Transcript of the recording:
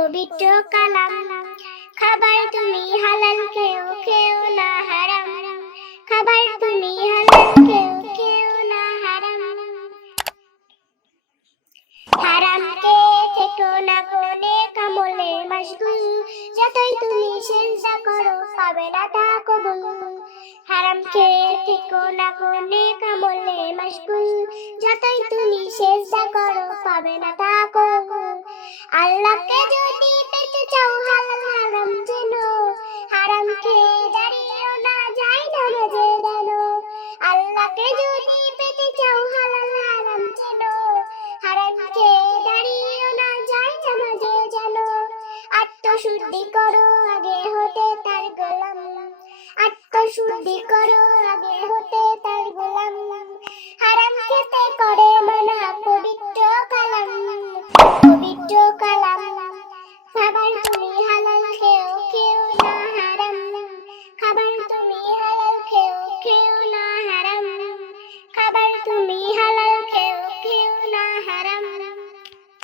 পবিত্র কালাম। খাবার তুমি হালাল, খেও খেও না হারাম। খাবার তুমি হালাল, খেও খেও না হারাম। হারামকে থেকো না কোনে কামলে মশগুল, যতই তুমি সিজদা করো পাবে না তা কবুল। হারামকে থেকো না কোনে কামলে মশগুল, যতই তুমি সিজদা করো পাবে না তা কবুল। আল্লাহকে যদি পেতে চাও হালাল হারাম জেনো, হারামকে